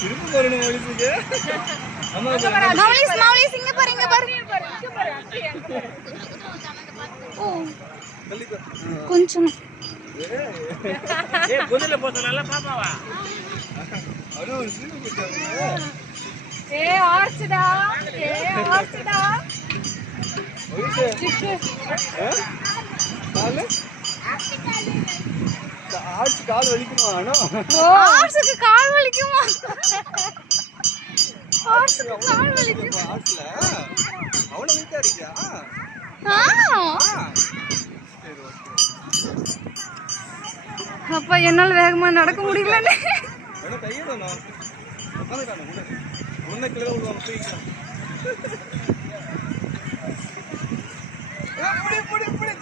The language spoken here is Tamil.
திரும்ப வரணும் மௌலிஸுக்கு. அம்மா மௌலிஸ் இங்க பாரு இங்க பாரு. கொஞ்சம் ஏய் குதிரை போறது நல்ல பாப்பாவா. அவரே ஒரு சீனு போட்டாங்க. ஆர்ச்சுடா. ஆர்ச்சுடா. ஆர்ச்சு கால் வலிக்குமா? ஆர்ச்சுக்கு கால் வலிக்குமா? ஆர்ச்சுக்கு கால் வலிக்கும். ஆர்ச்சுல அவ்வளவு வீட்டா இருக்கியா? அப்பா என்னால வேகமா நடக்க முடியல. கையிடணும் உன்ன கிலோ போய்க்கலாம். புடி புடி புடி